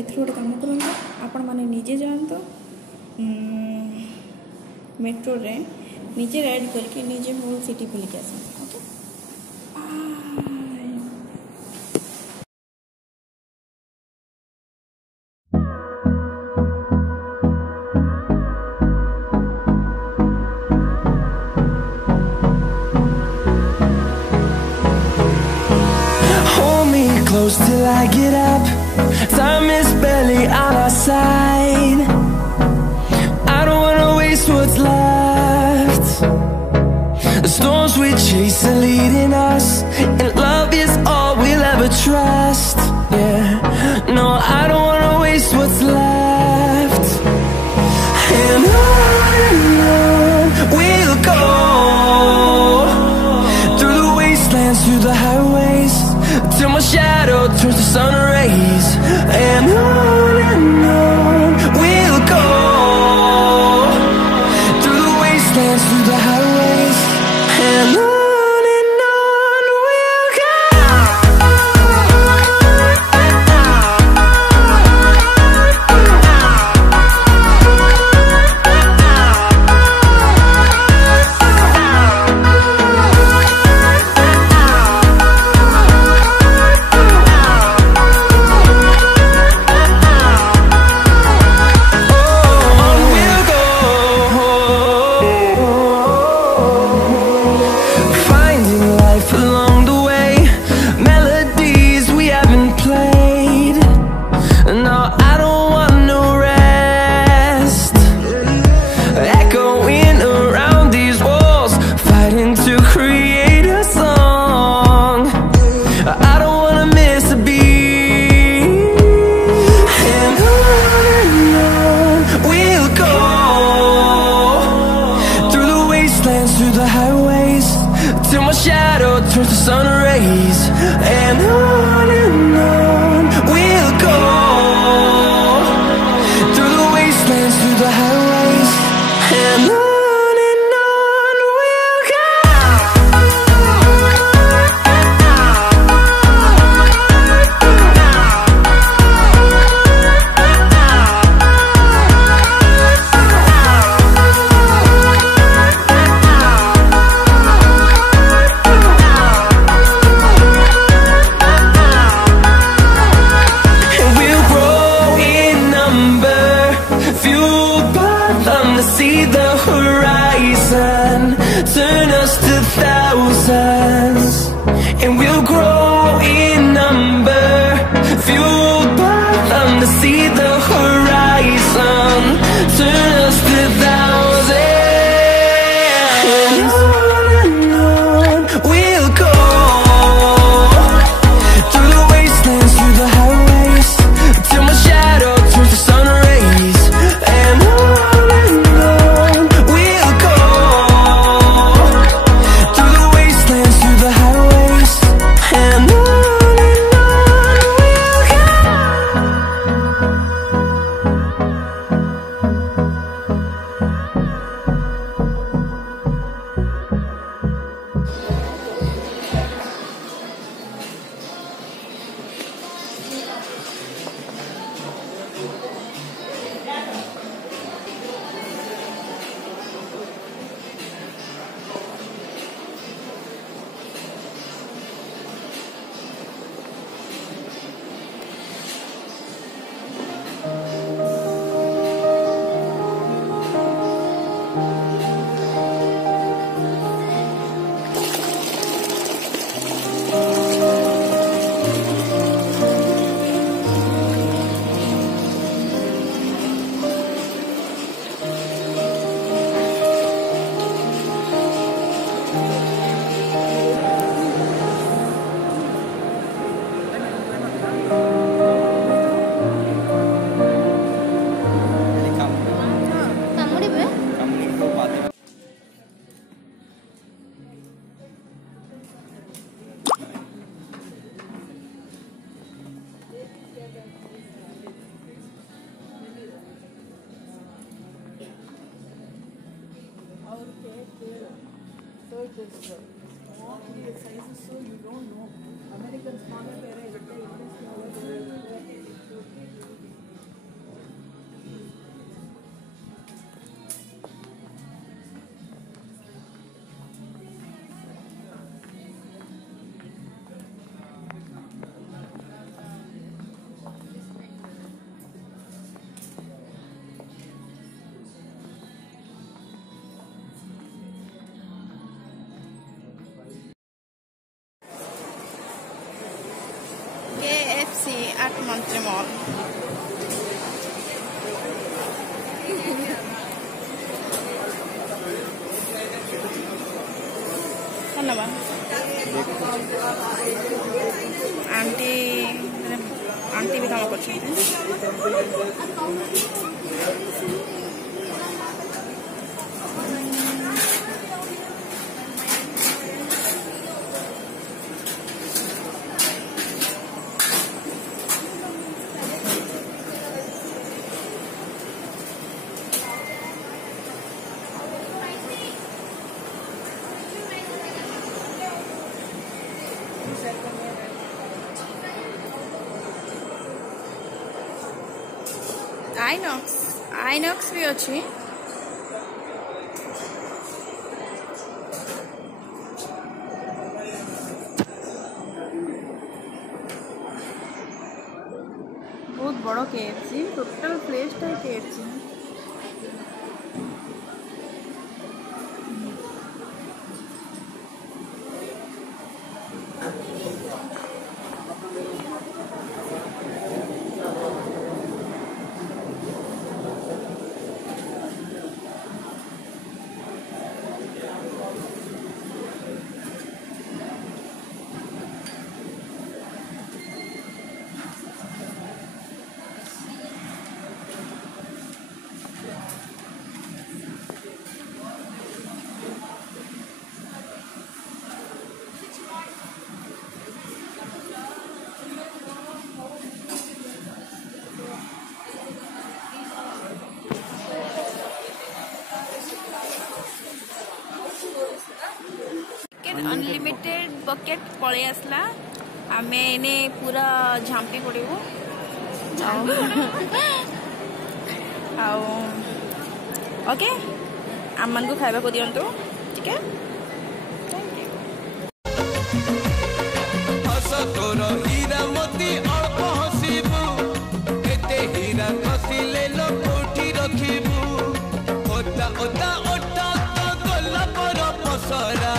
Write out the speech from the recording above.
एथर गोटे कम करूँ आपण मैंने निजे जानते मेट्रो रे निजे राइड करके निजे होल सिटी बुलिक आस okay. Close till I get up. Time is barely on our side. I don't wanna waste what's left. The storms we chase are leading us, and love is all we'll ever trust. Yeah, no, I don't wanna waste what's left. And on we'll go, through the wastelands, through the highways, till my shadow turns to sun rays. And on we'll go, through the wastelands, through the highways, and on we'll go. Through the highways, till my shadow turns to sun rays. And on we'll go, through the wastelands, through the highways, and on we'll go. See the horizon, turn us to thousands, and we'll grow in number, fueled by them to see the horizon, turn us to thousands. And on we'll go, through the wastelands, through the highways, till my shadow turns to sun rays. And so you don't know. Americans smaller parents, at Montre Mall. धन्यवाद aunty aunty भी काम कर आइनॉक्स भी अच्छी बहुत बड़ KFC total place टा KFC unlimited bucket पड़े आसला आमे एने पूरा झांपी पड़ू ओके आम मान को खाइबा को दियंतु ठीक है थैंक यू हस तोर हीरा मोती अल्प हसिबु एते हीरा खसिले लो कोठी रखिबु ओता ओता ओटा तो गोला पर पसरा